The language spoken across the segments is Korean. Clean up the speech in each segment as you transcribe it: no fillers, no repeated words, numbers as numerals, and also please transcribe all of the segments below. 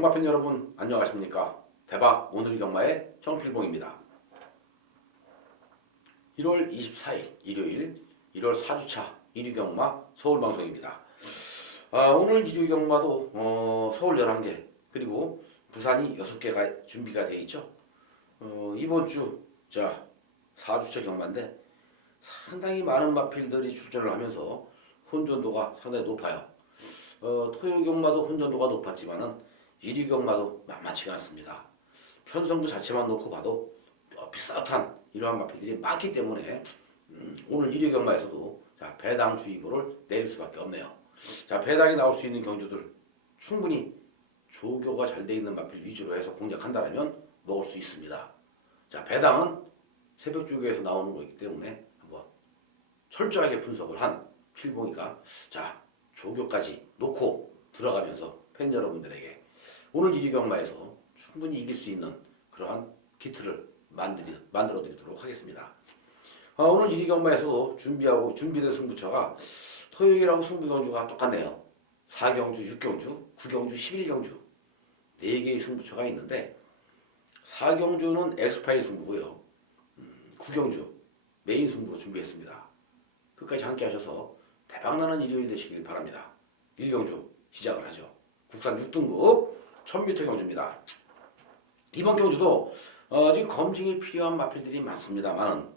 경마팬 여러분 안녕하십니까. 대박 오늘 경마의 정필봉입니다. 1월 24일 일요일 1월 4주차 1위 경마 서울방송입니다. 오늘 1위 경마도 서울 11개 그리고 부산이 6개가 준비가 되어 있죠. 이번 주 4주차 경마인데 상당히 많은 마필들이 출전을 하면서 혼전도가 상당히 높아요. 토요 경마도 혼전도가 높았지만은 1위 경마도 만만치가 않습니다. 편성도 자체만 놓고 봐도 비슷한 이러한 마필들이 많기 때문에 오늘 1위 경마에서도 배당 주의보를 내릴 수밖에 없네요. 배당이 나올 수 있는 경주들 충분히 조교가 잘 돼 있는 마필 위주로 해서 공략한다면 먹을 수 있습니다. 배당은 새벽 조교에서 나오는 거기 때문에 한번 철저하게 분석을 한 필봉이가 조교까지 놓고 들어가면서 팬 여러분들에게 오늘 1위 경마에서 충분히 이길 수 있는 그러한 기틀을 만들어 드리도록 하겠습니다. 오늘 1위 경마에서도 준비된 승부처가 토요일하고 승부경주가 똑같네요. 4경주, 6경주, 9경주, 11경주 4개의 승부처가 있는데 4경주는 엑스파일 승부고요. 9경주 메인 승부로 준비했습니다. 끝까지 함께 하셔서 대박나는 일요일 되시길 바랍니다. 1경주 시작을 하죠. 국산 6등급 1000m 경주입니다. 이번 경주도 지금 검증이 필요한 마필들이 많습니다만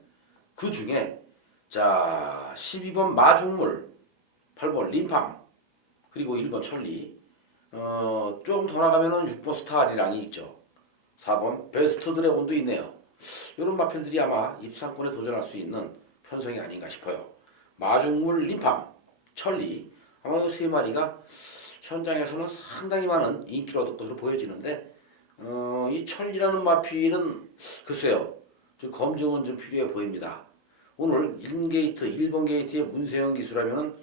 그 중에 12번 마중물, 8번 림팜, 그리고 1번 천리, 조금 더 나가면은 6번 스타리랑이 있죠. 4번 베스트 드래곤도 있네요. 이런 마필들이 아마 입상권에 도전할 수 있는 편성이 아닌가 싶어요. 마중물, 림팜, 천리 아마 이 세 마리가 현장에서는 상당히 많은 인기를 얻을 것으로 보여지는데 이 천리라는 마필은 글쎄요 좀 검증은 좀 필요해 보입니다. 오늘 1번 게이트의 문세영 기수라면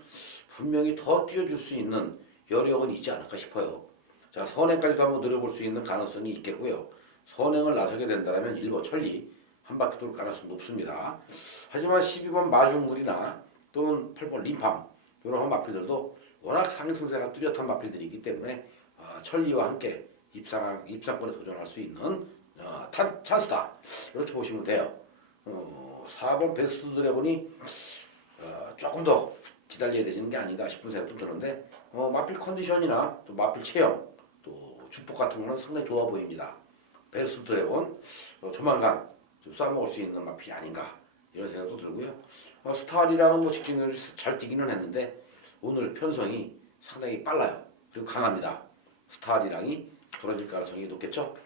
분명히 더 뛰어줄 수 있는 여력은 있지 않을까 싶어요. 선행까지도 한번 노려볼 수 있는 가능성이 있겠고요. 선행을 나서게 된다면 1번 천리 한 바퀴 돌 가능성이 높습니다. 하지만 12번 마중물이나 또는 8번 림팜 이런 마필들도 워낙 상승세가 뚜렷한 마필들이기 때문에 천리와 함께 입상권에 도전할 수 있는 찬스다 이렇게 보시면 돼요. 4번 베스트 드래곤이 조금 더 기다려야 되는 게 아닌가 싶은 생각도 드는데 마필 컨디션이나 또 마필 체형 또 주폭 같은 거는 상당히 좋아 보입니다. 베스트 드래곤 조만간 좀 쏴먹을 수 있는 마필이 아닌가 이런 생각도 들고요. 스타리라는 직진을 잘 뛰기는 했는데 오늘 편성이 상당히 빨라요. 그리고 강합니다. 스타리랑이 부러질 가능성이 높겠죠.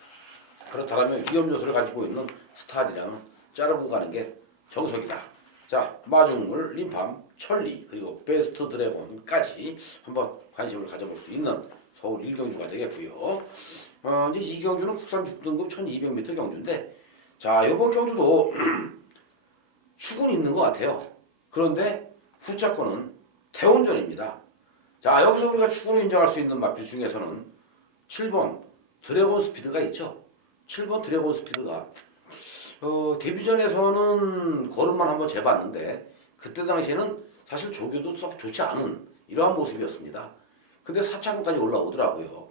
그렇다면 위험 요소를 가지고 있는 스타리랑은 자르고 가는 게 정석이다. 마중물, 림팜, 천리 그리고 베스트 드래곤까지 한번 관심을 가져볼 수 있는 서울 1경주가 되겠고요. 이제 2경주는 국산 6등급 1200m 경주인데 이번 경주도 축은 있는 것 같아요. 그런데 후차권은 대원전입니다. 여기서 우리가 축으로 인정할 수 있는 마필 중에서는 7번 드래곤 스피드가 있죠. 7번 드래곤 스피드가 데뷔전에서는 걸음만 한번 재봤는데 그때 당시에는 사실 조교도 썩 좋지 않은 이러한 모습이었습니다. 근데 4차권까지 올라오더라고요.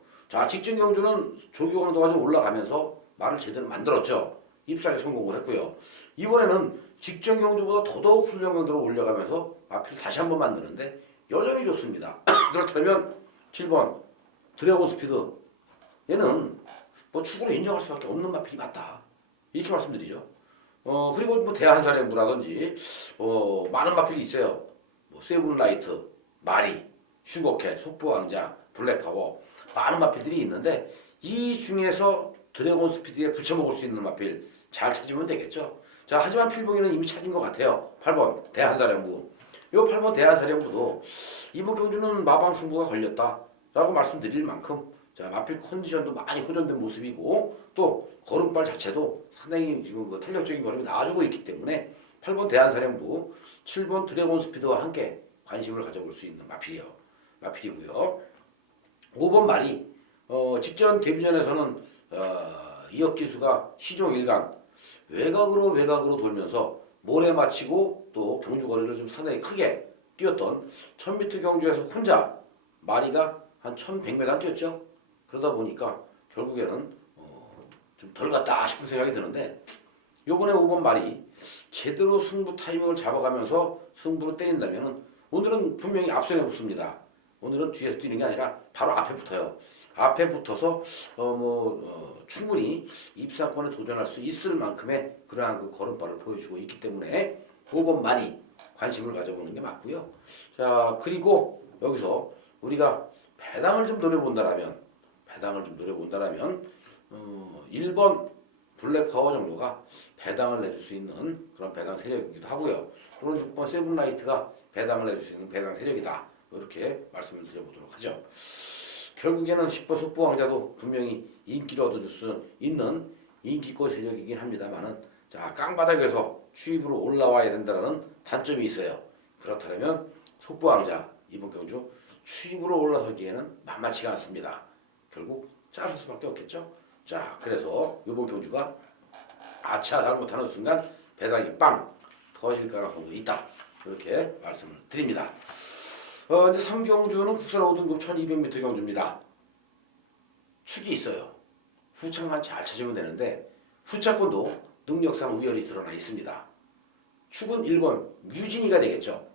직전 경주는 조교 강도가 좀 올라가면서 말을 제대로 만들었죠. 입상에 성공을 했고요. 이번에는 직전 경주보다 더더욱 훈련 강도를 올려가면서 마필 다시 한번 만드는데 여전히 좋습니다. 그렇다면 7번 드래곤 스피드 얘는 축으로 인정할 수밖에 없는 마필이 맞다 이렇게 말씀드리죠. 그리고 대한사령부라든지 많은 마필이 있어요. 세븐라이트, 마리, 슈거캣, 속보왕자, 블랙파워 많은 마필들이 있는데 이 중에서 드래곤 스피드에 붙여먹을 수 있는 마필 잘 찾으면 되겠죠. 하지만 필봉이는 이미 찾은 것 같아요. 8번 대한사령부. 이 8번 대한사령부도 이번 경주는 마방 승부가 걸렸다라고 말씀드릴 만큼 마필 컨디션도 많이 호전된 모습이고 또 걸음발 자체도 상당히 지금 탄력적인 걸음이 나와주고 있기 때문에 8번 대한사령부, 7번 드래곤 스피드와 함께 관심을 가져볼 수 있는 마필이고요. 5번 말이 직전 데뷔전에서는 이혁 기수가 시종 1강 외곽으로 돌면서 몰에 마치고 또 경주 거리를 좀 상당히 크게 뛰었던 1000m 경주에서 혼자 마리가 한 1100m 뛰었죠. 그러다 보니까 결국에는 좀 덜 갔다 싶은 생각이 드는데 요번에 5번 말이 제대로 승부 타이밍을 잡아가면서 승부를 때린다면 오늘은 분명히 앞선에 붙습니다. 오늘은 뒤에서 뛰는 게 아니라 바로 앞에 붙어요. 앞에 붙어서 충분히 입상권에 도전할 수 있을 만큼의 그러한 그 걸음발을 보여주고 있기 때문에 5번 말이 관심을 가져보는 게 맞고요. 자, 그리고 여기서 우리가 배당을 좀 노려본다라면 1번 블랙파워 정도가 배당을 내줄 수 있는 그런 배당 세력이기도 하고요. 또는 6번 세븐라이트가 배당을 내줄 수 있는 배당 세력이다. 이렇게 말씀을 드려보도록 하죠. 결국에는 10번 속보왕자도 분명히 인기를 얻어줄 수 있는 인기권 세력이긴 합니다만은 자, 깡바닥에서 추입으로 올라와야 된다는 단점이 있어요. 그렇다면 속보왕자 이번 경주 추입으로 올라서기에는 만만치가 않습니다. 결국 자를 수밖에 없겠죠. 자, 그래서 이번 경주가 아차 잘못하는 순간 배당이 빵 터질 가능성도 있다. 이렇게 말씀을 드립니다. 이제 3경주는 국산 5등급 1200m 경주입니다. 축이 있어요. 후착만 잘 찾으면 되는데 후착권도 능력상 우열이 드러나 있습니다. 축은 1번 뮤진이가 되겠죠.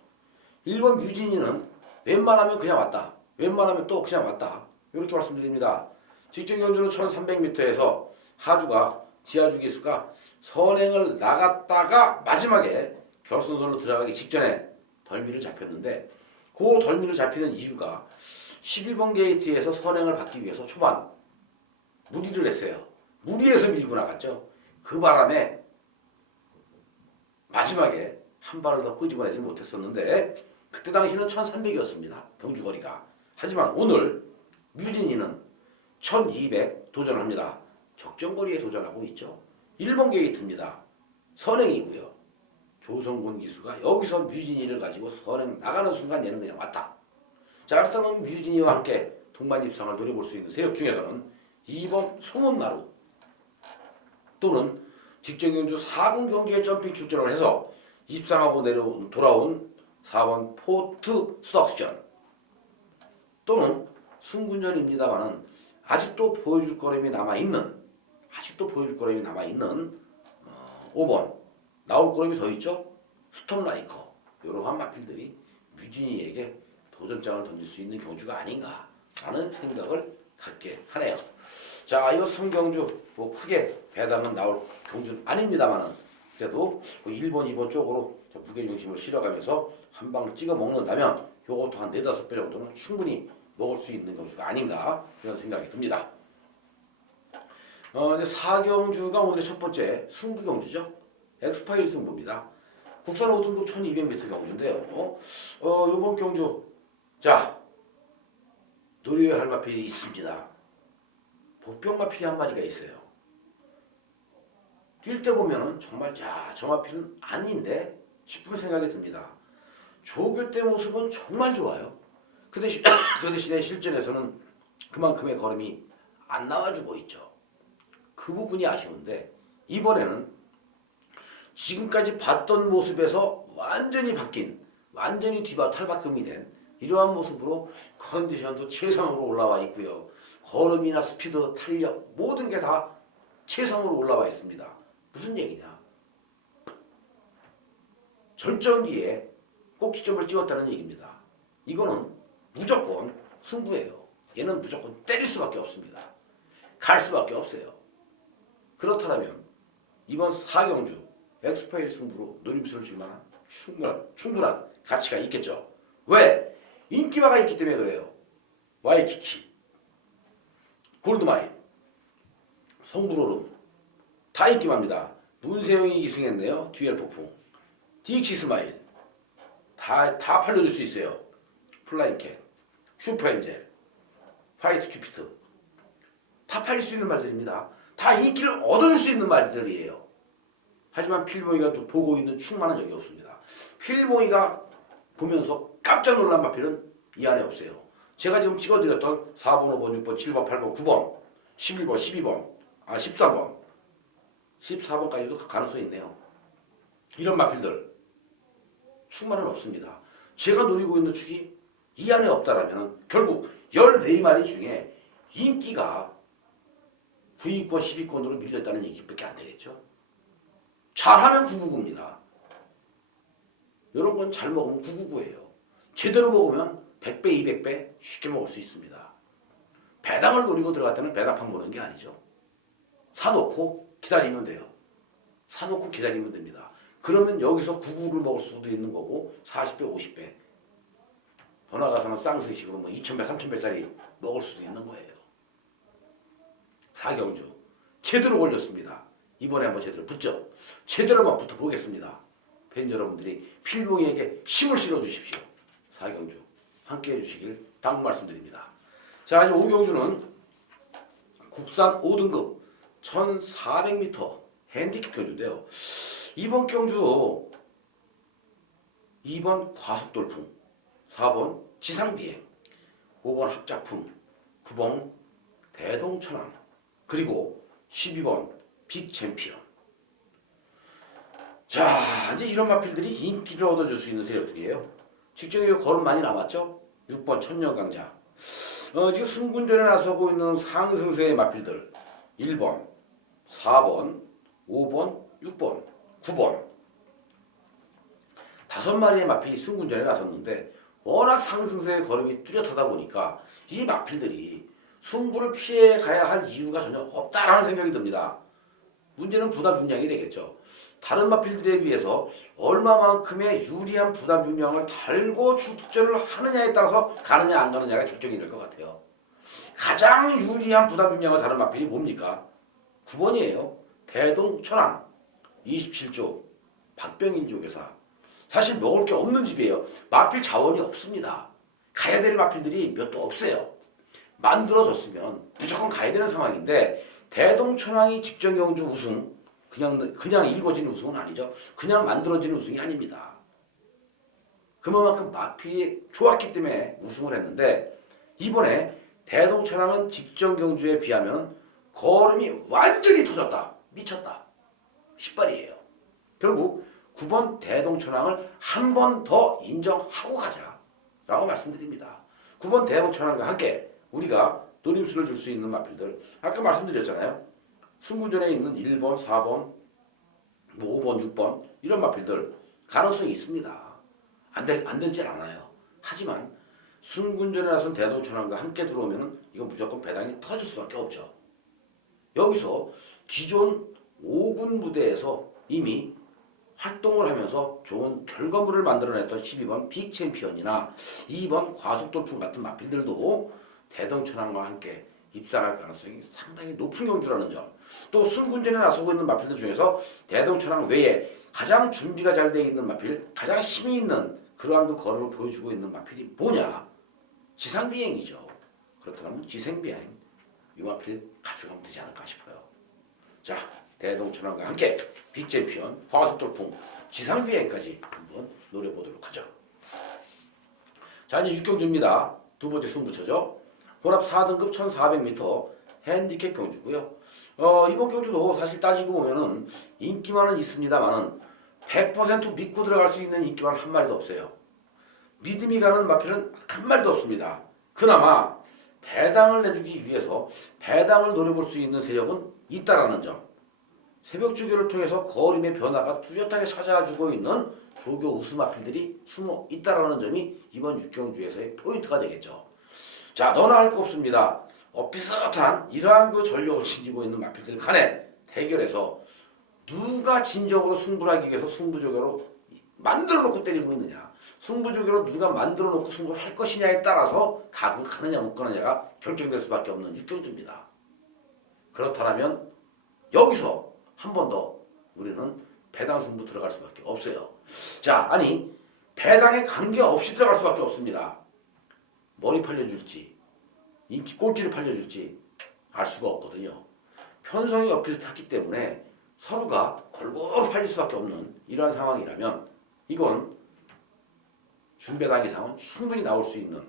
1번 뮤진이는 웬만하면 그냥 왔다. 웬만하면 또 그냥 왔다. 이렇게 말씀드립니다. 직전 경주는 1300m에서 하주가 지하주 기수가 선행을 나갔다가 마지막에 결승선으로 들어가기 직전에 덜미를 잡혔는데 그 덜미를 잡히는 이유가 11번 게이트에서 선행을 받기 위해서 초반 무리를 했어요. 무리해서 밀고 나갔죠. 그 바람에 마지막에 한 발을 더 끄집어내지 못했었는데 그때 당시는 1300이었습니다. 경주거리가. 하지만 오늘 뮤진이는 1200 도전합니다. 적정거리에 도전하고 있죠. 1번 게이트입니다. 선행이고요. 조성곤 기수가 여기서 뮤진이를 가지고 선행 나가는 순간 얘는 그냥 왔다. 자, 그렇다면 뮤진이와 함께 동반 입상을 노려볼 수 있는 세력 중에서는 2번 송은마루 또는 직전 경주 4군 경기에 점핑 출전을 해서 입상하고 돌아온 4번 포트 스덕션 또는 승군전입니다만은 아직도 보여줄 거림이 남아있는 5번 나올 거림이 더 있죠. 스톰라이커 이러한 마필들이 뮤진이에게 도전장을 던질 수 있는 경주가 아닌가 라는 생각을 갖게 하네요. 자, 이거 3경주 크게 배당은 나올 경주는 아닙니다만은 그래도 1번, 2번 쪽으로 무게중심을 실어가면서 한 방을 찍어 먹는다면 요것도 한 4-5배 정도는 충분히 먹을 수 있는 경주가 아닌가 이런 생각이 듭니다. 이제 4경주가 오늘의 첫 번째 승부경주죠. 엑스파일 승부입니다. 국산 5등급 1200m 경주인데요. 이번 경주 자 노려야 할 마필이 있습니다. 복병 마필이 한 마리가 있어요. 뛸 때 보면은 정말 저 마필은 아닌데 싶은 생각이 듭니다. 조교 때 모습은 정말 좋아요. 그 대신에 실전에서는 그만큼의 걸음이 안 나와주고 있죠. 그 부분이 아쉬운데 이번에는 지금까지 봤던 모습에서 완전히 바뀐 완전히 탈바꿈이 된 이러한 모습으로 컨디션도 최상으로 올라와 있고요. 걸음이나 스피드, 탄력 모든 게 다 최상으로 올라와 있습니다. 무슨 얘기냐? 절정기에 꼭지점을 찍었다는 얘기입니다. 이거는 무조건 승부예요. 얘는 무조건 때릴 수밖에 없습니다. 갈 수밖에 없어요. 그렇다면 이번 4경주 엑스파일 승부로 노림수를 줄 만한 충분한 가치가 있겠죠. 왜? 인기마가 있기 때문에 그래요. 와이키키, 골드마인, 성불오름 다 인기마입니다. 문세영이 기승했네요. 듀엘 폭풍, 디익시 스마일 다 팔려줄 수 있어요. 플라잉캣, 슈퍼엔젤, 화이트 큐피트 다 팔릴 수 있는 말들입니다. 다 인기를 얻어줄 수 있는 말들이에요. 하지만 필모이가 또 보고 있는 충만한 적이 없습니다. 필모이가 보면서 깜짝 놀란 마필은 이 안에 없어요. 제가 지금 찍어드렸던 4번, 5번, 6번, 7번, 8번, 9번, 11번, 12번, 13번, 14번까지도 가능성이 있네요. 이런 마필들 축만은 없습니다. 제가 노리고 있는 축이 이 안에 없다라면 결국 14마리 중에 인기가 9위권, 10위권으로 밀렸다는 얘기밖에 안 되겠죠. 잘하면 999입니다. 이런 건 잘 먹으면 999예요. 제대로 먹으면 100배, 200배 쉽게 먹을 수 있습니다. 배당을 노리고 들어갈 때는 배당판 보는 게 아니죠. 사놓고 기다리면 돼요. 사놓고 기다리면 됩니다. 그러면 여기서 999를 먹을 수도 있는 거고 40배, 50배 더 나가서는 쌍승식으로 뭐 2,000배, 3,000배짜리 먹을 수도 있는 거예요. 사경주 제대로 올렸습니다. 이번에 한번 제대로 붙죠. 제대로 한번 붙어보겠습니다. 팬 여러분들이 필봉이에게 힘을 실어주십시오. 사경주 함께 해주시길 딱 말씀드립니다. 자, 이제 5경주는 국산 5등급 1400m 핸디캡 경주인데요. 이번 경주도 2번 과속돌풍, 4번 지상비행, 5번 합작품, 9번 대동천왕, 그리고 12번 빅챔피언. 자, 이제 이런 마필들이 인기를 얻어줄 수 있는 세력들이에요. 직전에 걸음 많이 남았죠? 6번 천년강자. 지금 승군전에 나서고 있는 상승세의 마필들 1번, 4번, 5번, 6번, 9번 5마리의 마필이 승군전에 나섰는데 워낙 상승세의 걸음이 뚜렷하다 보니까 이 마필들이 승부를 피해 가야 할 이유가 전혀 없다라는 생각이 듭니다. 문제는 부담 중량이 되겠죠. 다른 마필들에 비해서 얼마만큼의 유리한 부담 중량을 달고 출전을 하느냐에 따라서 가느냐 안 가느냐가 결정이 될 것 같아요. 가장 유리한 부담 중량을 다른 마필이 뭡니까? 9번이에요. 대동천왕 27조 박병일조 교사. 사실 먹을 게 없는 집이에요. 마필 자원이 없습니다. 가야 될 마필들이 몇도 없어요. 만들어졌으면 무조건 가야 되는 상황인데 대동천왕이 직전 경주 우승 그냥 일궈지는 우승은 아니죠. 그냥 만들어지는 우승이 아닙니다. 그만큼 마필이 좋았기 때문에 우승을 했는데 이번에 대동천왕은 직전 경주에 비하면 걸음이 완전히 터졌다. 미쳤다. 10발이에요. 결국 9번 대동천왕을 한 번 더 인정하고 가자라고 말씀드립니다. 9번 대동천왕과 함께 우리가 노림수를 줄 수 있는 마필들 아까 말씀드렸잖아요. 승군전에 있는 1번, 4번, 5번, 6번 이런 마필들 가능성이 있습니다. 안 되질 않아요. 하지만 승군전에 나선 대동천왕과 함께 들어오면 이건 무조건 배당이 터질 수밖에 없죠. 여기서 기존 5군 부대에서 이미 활동을 하면서 좋은 결과물을 만들어냈던 12번 빅챔피언이나 2번 과속돌풍 같은 마필들도 대동천왕과 함께 입상할 가능성이 상당히 높은 경주라는 점. 또 승군전에 나서고 있는 마필들 중에서 대동천왕 외에 가장 준비가 잘 되어 있는 마필, 가장 힘이 있는 그러한 그 걸음을 보여주고 있는 마필이 뭐냐? 지상비행이죠. 그렇다면 지상비행 이 마필 가져가면 되지 않을까 싶어요. 자, 대동천왕과 함께 빅챔피언, 과속돌풍, 지상비행까지 한번 노려보도록 하죠. 자, 이제 6경주입니다. 두 번째 승부처죠. 혼합 4등급 1400m 핸디캡 경주고요. 이번 경주도 사실 따지고 보면은 인기만은 있습니다만은 100% 믿고 들어갈 수 있는 인기만 한 마리도 없어요. 믿음이 가는 마필은 한 마리도 없습니다. 그나마 배당을 내주기 위해서 배당을 노려볼 수 있는 세력은 있다라는 점. 새벽 조교를 통해서 거림의 변화가 뚜렷하게 찾아주고 있는 조교 우수 마필들이 숨어 있다라는 점이 이번 6경주에서의 포인트가 되겠죠. 자, 너나 할 거 없습니다. 비슷한 이러한 그 전력을 지니고 있는 마필들 간에 대결에서 누가 진정으로 승부를 하기 위해서 승부조교로 만들어 놓고 때리고 있느냐, 승부조교로 누가 만들어 놓고 승부를 할 것이냐에 따라서 가느냐 못 가느냐가 결정될 수밖에 없는 6경주입니다. 그렇다면 여기서 한 번 더 우리는 배당 승부 들어갈 수밖에 없어요. 자, 아니 배당에 관계없이 들어갈 수밖에 없습니다. 머리 팔려줄지 인기 꼴찌를 팔려줄지 알 수가 없거든요. 편성이 엇비슷하기 때문에 서로가 골고루 팔릴 수밖에 없는 이러한 상황이라면 이건 준배당 이상은 충분히 나올 수 있는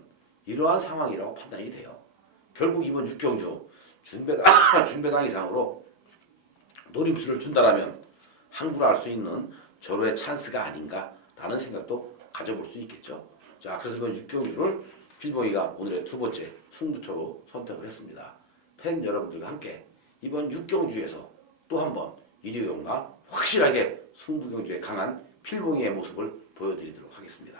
이러한 상황이라고 판단이 돼요. 결국 이번 6경주 준배당 이상으로 노림수를 준다라면 항구를 할 수 있는 절호의 찬스가 아닌가라는 생각도 가져볼 수 있겠죠. 자, 그래서 이번 6경주를 필봉이가 오늘의 두 번째 승부처로 선택을 했습니다. 팬 여러분들과 함께 이번 6경주에서 또 한번 일요경마 확실하게 승부경주에 강한 필봉이의 모습을 보여드리도록 하겠습니다.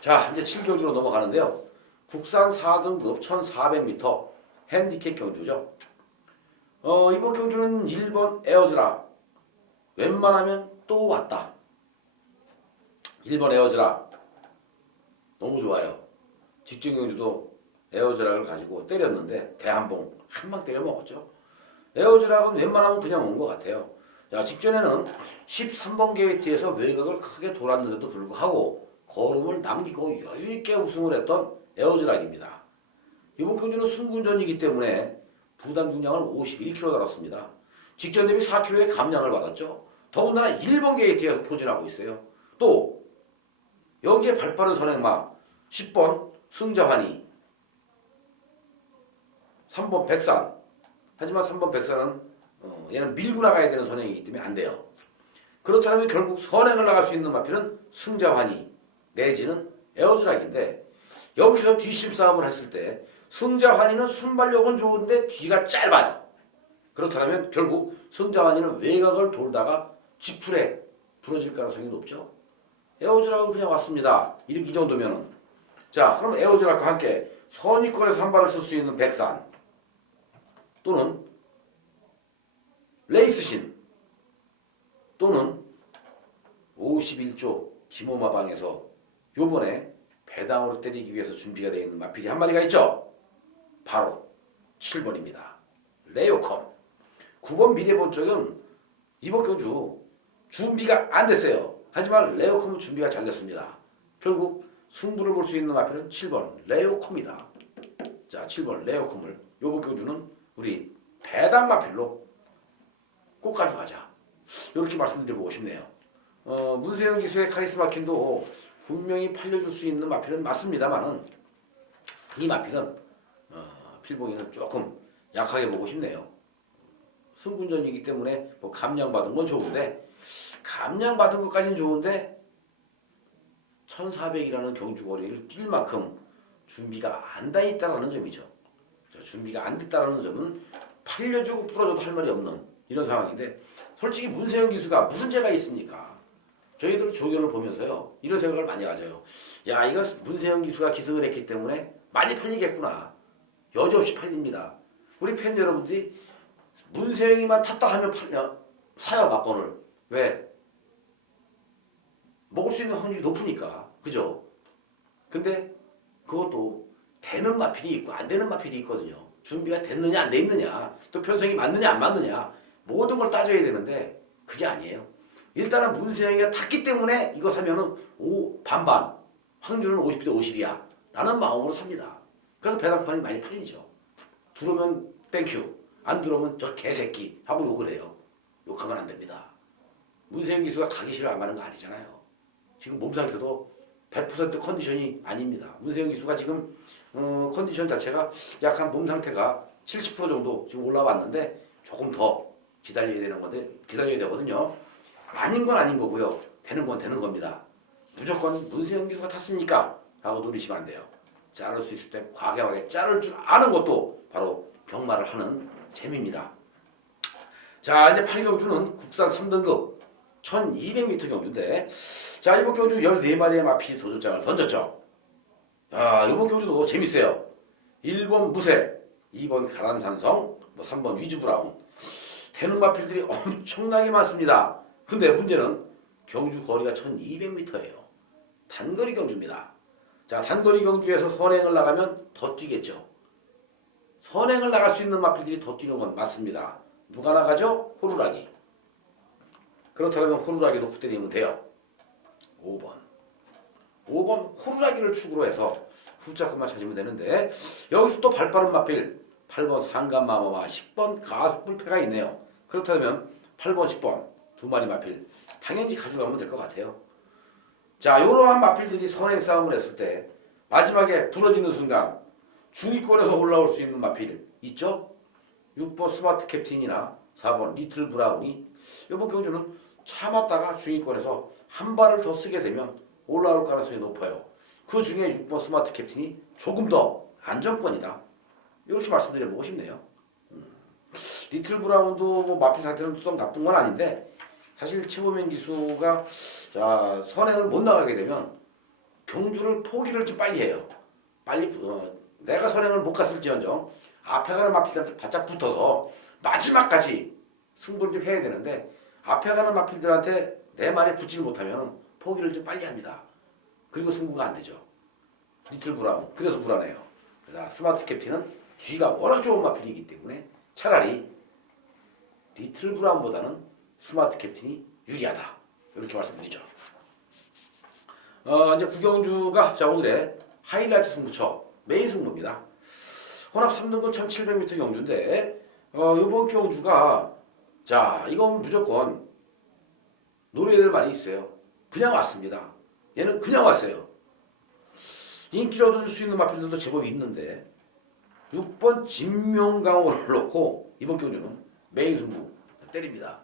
자, 이제 7경주로 넘어가는데요. 국산 4등급 1400m 핸디캡 경주죠. 이번 경주는 1번 에어즈라. 웬만하면 또 왔다. 1번 에어즈라 너무 좋아요. 직전 경주도 에어즈락을 가지고 때렸는데 대한봉 한 방 때려 먹었죠. 에어즈락은 웬만하면 그냥 온 것 같아요. 자, 직전에는 13번 게이트에서 외곽을 크게 돌았는데도 불구하고 걸음을 남기고 여유있게 우승을 했던 에어즈락입니다. 이번 경주는 승군전이기 때문에 부담 중량을 51kg 달았습니다. 직전 대비 4kg의 감량을 받았죠. 더군다나 1번 게이트에서 포진하고 있어요. 또 여기에 발빠른 선행마 10번 승자환희, 3번 백산. 하지만 3번 백산은 얘는 밀고 나가야 되는 선행이기 때문에 안 돼요. 그렇다면 결국 선행을 나갈 수 있는 마필은 승자환희 내지는 에어즈락인데, 여기서 뒷심 싸움을 했을 때 승자환희는 순발력은 좋은데 뒤가 짧아요. 그렇다면 결국 승자환희는 외곽을 돌다가 지풀에 부러질 가능성이 높죠. 에어즈락은 그냥 왔습니다. 이 정도면은. 자, 그럼 에어즈락과 함께 선위권에서 한 발을 쓸 수 있는 백산 또는 레이스신 또는 51조 김호마방에서 요번에 배당으로 때리기 위해서 준비가 되어 있는 마필이 한 마리가 있죠. 바로 7번입니다. 레오컴. 9번 미래본 쪽은 이번 경주 준비가 안 됐어요. 하지만 레오컴은 준비가 잘 됐습니다. 결국 승부를 볼 수 있는 마필은 7번 레오컴이다. 자, 7번 레오컴을 요번 경주는 우리 배당 마필로 꼭 가져가자. 이렇게 말씀드려보고 싶네요. 문세영 기수의 카리스마 킨도 분명히 팔려줄 수 있는 마필은 맞습니다만은 이 마필은 필봉이는 조금 약하게 보고 싶네요. 승군전이기 때문에 뭐 감량받은 건 좋은데, 감량받은 것까지는 좋은데 1400이라는 경주거리를 뛸 만큼 준비가 안 돼 있다는 점이죠. 준비가 안 됐다는 점은 팔려주고 풀어줘도 할 말이 없는 이런 상황인데, 솔직히 문세영 기수가 무슨 죄가 있습니까? 저희들은 조견을 보면서요 이런 생각을 많이 가져요. 야, 이거 문세영 기수가 기승을 했기 때문에 많이 팔리겠구나. 여지없이 팔립니다. 우리 팬 여러분들이 문세영이만 탔다 하면 사요 막건을. 왜? 먹을 수 있는 확률이 높으니까. 그죠? 근데 그것도 되는 마필이 있고 안 되는 마필이 있거든요. 준비가 됐느냐 안 돼 있느냐, 또 편성이 맞느냐 안 맞느냐, 모든 걸 따져야 되는데 그게 아니에요. 일단은 문세영이가 탔기 때문에 이거 사면은 반반 확률은 50대 50이야 라는 마음으로 삽니다. 그래서 배당판이 많이 팔리죠. 들어오면 땡큐, 안 들어오면 저 개새끼 하고 욕을 해요. 욕하면 안 됩니다. 문세영 기수가 가기 싫어 안 가는 거 아니잖아요. 지금 몸 상태도 100% 컨디션이 아닙니다. 문세영 기수가 지금 컨디션 자체가 약간 몸 상태가 70% 정도 지금 올라왔는데 조금 더 기다려야 되는 건데, 기다려야 되거든요. 아닌 건 아닌 거고요. 되는 건 되는 겁니다. 무조건 문세영 기수가 탔으니까 하고 노리시면 안 돼요. 자를 수 있을 때 과감하게 자를 줄 아는 것도 바로 경마를 하는 재미입니다. 자, 이제 8경주는 국산 3등급 1200m 경주인데, 자, 이번 경주 14마리의 마필이 도전장을 던졌죠. 이번 경주도 재밌어요. 1번 무쇠, 2번 가람산성, 3번 위즈브라운. 되는 마필들이 엄청나게 많습니다. 근데 문제는 경주 거리가 1200m예요. 단거리 경주입니다. 자, 단거리 경주에서 선행을 나가면 더 뛰겠죠. 선행을 나갈 수 있는 마필들이 더 뛰는 건 맞습니다. 누가 나가죠? 호루라기. 그렇다면 호루라기 놓고 때리면 돼요. 5번 호루라기를 축으로 해서 후자금만 찾으면 되는데, 여기서 또 발빠른 마필 8번 상감마마와 10번 가속불패가 있네요. 그렇다면 8번 10번 두 마리 마필 당연히 가져가면 될 것 같아요. 자, 이러한 마필들이 선행 싸움을 했을 때 마지막에 부러지는 순간 중위권에서 올라올 수 있는 마필 있죠? 6번 스마트 캡틴이나 4번 리틀 브라운이 이번 경주는 참았다가 중위권에서 한 발을 더 쓰게 되면 올라올 가능성이 높아요. 그 중에 6번 스마트 캡틴이 조금 더 안정권이다. 이렇게 말씀드려보고 싶네요. 리틀 브라운도 뭐 마필 상태는 썩 나쁜 건 아닌데 사실 최고명 기수가 자 선행을 못 나가게 되면 경주를 포기를 좀 빨리 해요. 빨리 내가 선행을 못 갔을지언정 앞에 가는 마필들한테 바짝 붙어서 마지막까지 승부를 좀 해야 되는데 앞에 가는 마필들한테 내 말에 붙지 못하면 포기를 좀 빨리 합니다. 그리고 승부가 안 되죠. 리틀 브라운 그래서 불안해요. 자, 스마트 캡틴은 뒤가 워낙 좋은 마필이기 때문에 차라리 리틀 브라운보다는 스마트 캡틴이 유리하다. 이렇게 말씀드리죠. 이제 구경주가 자 오늘의 하이라이트 승부처 메인 승부입니다. 혼합 3등급 1700m 경주인데 이번 경주가 자 이건 무조건 노려야 될 말이 있어요. 그냥 왔습니다. 얘는 그냥 왔어요. 인기를 얻어줄 수 있는 마필들도 제법 있는데 6번 진명강호를 놓고 이번 경주는 메인 승부 때립니다.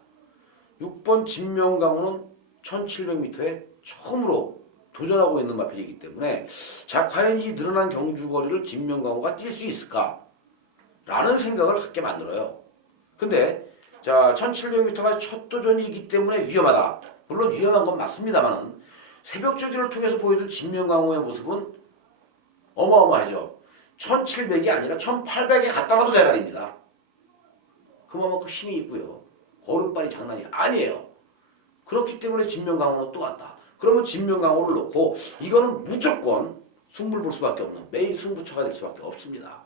6번 진명강호는 1700m에 처음으로 도전하고 있는 마필이기 때문에 자 과연 이 늘어난 경주거리를 진명강호가 뛸 수 있을까? 라는 생각을 갖게 만들어요. 근데 자 1700m가 첫 도전이기 때문에 위험하다. 물론 위험한 건 맞습니다만 새벽저기를 통해서 보여준 진명강호의 모습은 어마어마하죠. 1700이 아니라 1800에 갖다 놔도 대가리입니다. 그만큼 힘이 있고요. 걸음발이 장난이 아니에요. 그렇기 때문에 진명강호는 또 왔다. 그러면 진명강호를 놓고 이거는 무조건 승부를 볼 수밖에 없는 메인 승부처가 될 수밖에 없습니다.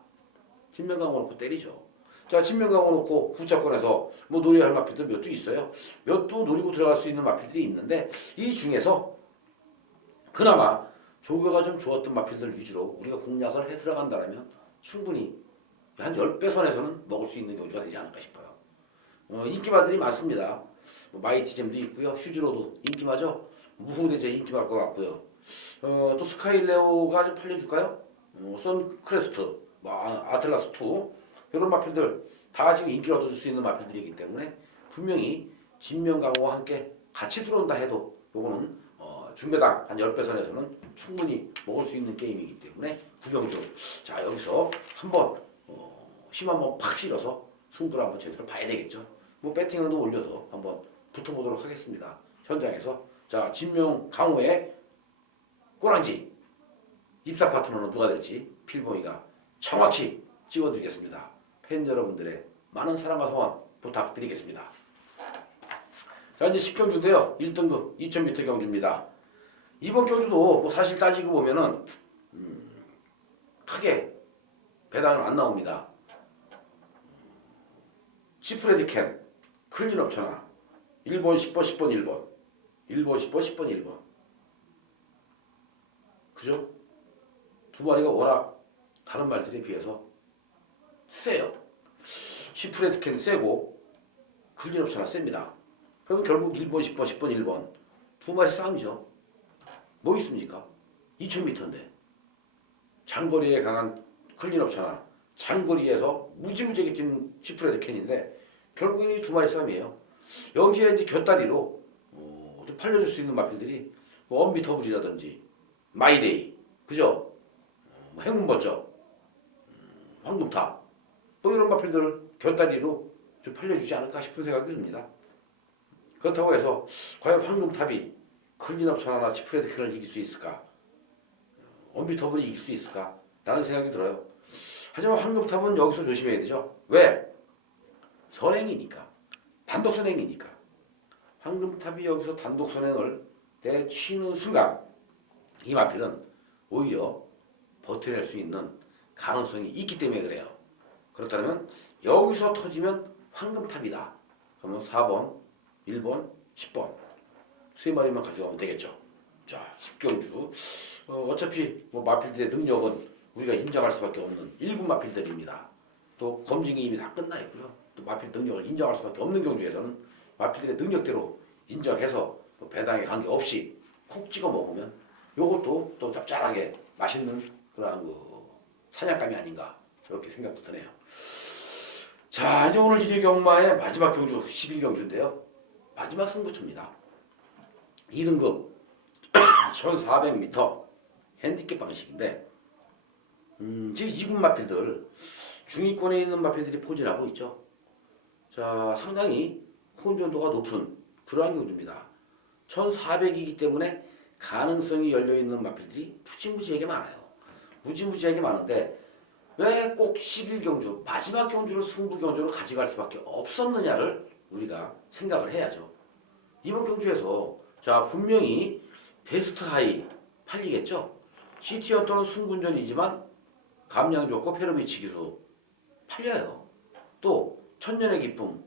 진명강호 놓고 때리죠. 자 진명강호 놓고 후차권에서 뭐 노려야 할 마필들 몇 주 있어요. 몇 주 노리고 들어갈 수 있는 마필들이 있는데 이 중에서 그나마 조교가 좀 좋았던 마필들 위주로 우리가 공략을 해 들어간다면 충분히 한 10배 선에서는 먹을 수 있는 경주가 되지 않을까 싶어요. 인기마들이 많습니다. 마이티잼도 있고요. 휴즈로도 인기마죠. 무후대제 인기마일 것 같고요. 또 스카일레오가 좀 팔려줄까요? 선크레스트, 아틀라스2 이런 마필들 다 지금 인기를 얻어줄 수 있는 마필들이기 때문에 분명히 진명강호와 함께 같이 들어온다 해도 요거는 중배당 한 10배 선에서는 충분히 먹을 수 있는 게임이기 때문에 구경주 자 여기서 한번 힘 한번 팍 실어서 승부를 한번 제대로 봐야 되겠죠. 뭐 배팅도 올려서 한번 붙어보도록 하겠습니다. 현장에서 자 진명강호의 꼬랑지 입사 파트너는 누가 될지 필봉이가 정확히 찍어드리겠습니다. 팬 여러분들의 많은 사랑과 소원 부탁드리겠습니다. 자 이제 10경주인데요. 1등급 2000m 경주입니다. 이번 경주도 뭐 사실 따지고 보면은 크게 배당은 안 나옵니다. 치프레디켄, 클린업 천하 1번 10번 10번 1번 1번 10번 10번 1번 그죠? 두 마리가 워낙 다른 말들에 비해서 세요. 치프레디켄 세고 클린업 천하 셉니다. 그러면 결국 1번 10번 10번 1번 두 마리 싸움이죠. 뭐 있습니까? 2000m인데 장거리에 강한 클린업 천하 장거리에서 무지무지하게 뛰는 치프레드 캔인데 결국엔 이 두 마리 싸움이에요. 여기에 이제 곁다리로 좀 팔려줄 수 있는 마필들이 뭐 언비터블이라든지 마이데이 그죠? 행운번쩍 황금탑 뭐 이런 마필들을 곁다리로 좀 팔려주지 않을까 싶은 생각이 듭니다. 그렇다고 해서 과연 황금탑이 클린업 천하나 치프레드 캔을 이길 수 있을까? 언비터블이 이길 수 있을까? 라는 생각이 들어요. 하지만 황금탑은 여기서 조심해야 되죠. 왜? 선행이니까. 단독 선행이니까. 황금탑이 여기서 단독 선행을 내치는 순간 이 마필은 오히려 버텨낼 수 있는 가능성이 있기 때문에 그래요. 그렇다면 여기서 터지면 황금탑이다. 그러면 4번, 1번, 10번 세 마리만 가져가면 되겠죠. 자, 10경주 어차피 뭐 마필들의 능력은 우리가 인정할 수밖에 없는 1군 마필들입니다. 또 검증이 이미 다 끝나 있고요. 또 마필 능력을 인정할 수밖에 없는 경주에서는 마필들의 능력대로 인정해서 뭐 배당에 관계없이 콕 찍어 먹으면 요것도 또 짭짤하게 맛있는 그런 사냥감이 아닌가 이렇게 생각도 드네요. 자 이제 오늘 1위 경마의 마지막 경주 11경주인데요. 마지막 승부처입니다. 2등급 1400m 핸디캡 방식인데 지금 2군 마필들 중위권에 있는 마필들이 포진하고 있죠. 자, 상당히 혼전도가 높은 그러한 경주입니다. 1400이기 때문에 가능성이 열려있는 마필들이 무지무지하게 많아요. 무지무지하게 많은데 왜 꼭 11경주 마지막 경주를 승부 경주로 가져갈 수밖에 없었느냐를 우리가 생각을 해야죠. 이번 경주에서 자 분명히 베스트 하이 팔리겠죠. 시티 헌터는 승군전이지만 감량 좋고 페르비치 기수 팔려요. 또 천년의 기쁨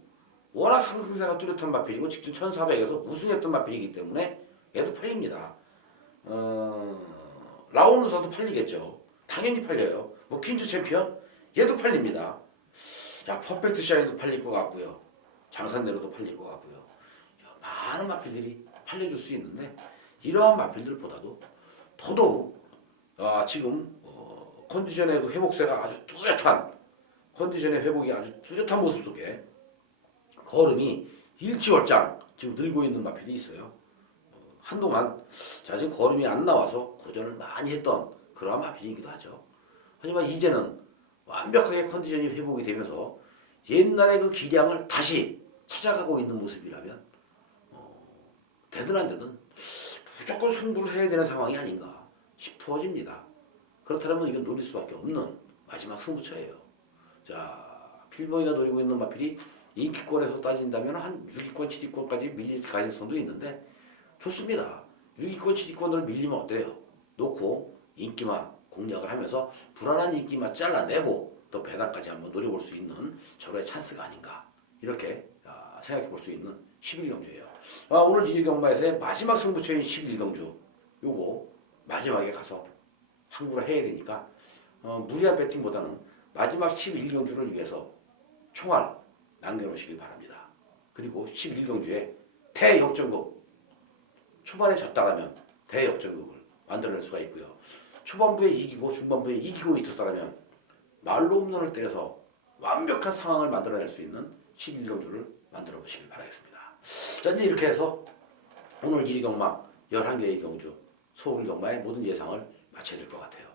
워낙 상승세가 뚜렷한 마필이고 직전 1400에서 우승했던 마필이기 때문에 얘도 팔립니다. 라오누사도 팔리겠죠. 당연히 팔려요. 뭐 퀸즈 챔피언 얘도 팔립니다. 자 퍼펙트 샤인도 팔릴 것 같고요. 장산내로도 팔릴 것 같고요. 많은 마필들이 팔려줄 수 있는데 이러한 마필들보다도 더더욱 지금 컨디션의 그 회복세가 아주 뚜렷한 컨디션의 회복이 아주 뚜렷한 모습 속에 걸음이 일치월장 지금 늘고 있는 마필이 있어요. 한동안 자 지금 걸음이 안 나와서 고전을 많이 했던 그러한 마필이기도 하죠. 하지만 이제는 완벽하게 컨디션이 회복이 되면서 옛날의 그 기량을 다시 찾아가고 있는 모습이라면 되든 안 되든 무조건 승부를 해야 되는 상황이 아닌가 싶어집니다. 그렇다면 이건 노릴 수밖에 없는 마지막 승부처예요. 자, 필봉이가 노리고 있는 마필이 인기권에서 따진다면 한 6위권, 7위권까지 밀릴 가능성도 있는데 좋습니다. 6위권, 7위권을 밀리면 어때요? 놓고 인기만 공략을 하면서 불안한 인기만 잘라내고 또 배당까지 한번 노려볼 수 있는 저로의 찬스가 아닌가 이렇게 생각해 볼 수 있는 11경주예요. 오늘 1위경마에서의 마지막 승부처인 11경주 요거 마지막에 가서 항구를 해야 되니까 무리한 배팅보다는 마지막 11경주를 위해서 총알 남겨놓으시길 바랍니다. 그리고 11경주에 대역전극 초반에 졌다라면 대역전극을 만들어낼 수가 있고요. 초반부에 이기고 중반부에 이기고 있었다면 말로 홈런을 때려서 완벽한 상황을 만들어낼 수 있는 11경주를 만들어 보시길 바라겠습니다. 자 이제 이렇게 해서 오늘 1위경마 11개의 경주 서울경마의 모든 예상을 마쳐야 될 것 같아요.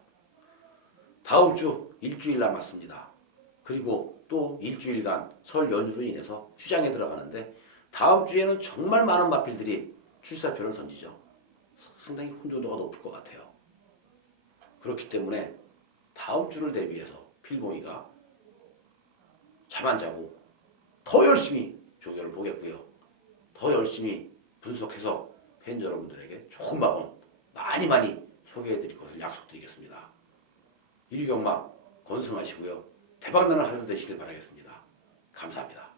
다음 주 일주일 남았습니다. 그리고 또 일주일간 설 연휴로 인해서 휴장에 들어가는데 다음 주에는 정말 많은 마필들이 출사표를 던지죠. 상당히 혼돈도가 높을 것 같아요. 그렇기 때문에 다음 주를 대비해서 필봉이가 잠 안 자고 더 열심히 조교를 보겠고요. 더 열심히 분석해서 팬 여러분들에게 좋은 마법 많이 소개해드릴 것을 약속드리겠습니다. 1위경마 건승하시고요. 대박나는 하루 되시길 바라겠습니다. 감사합니다.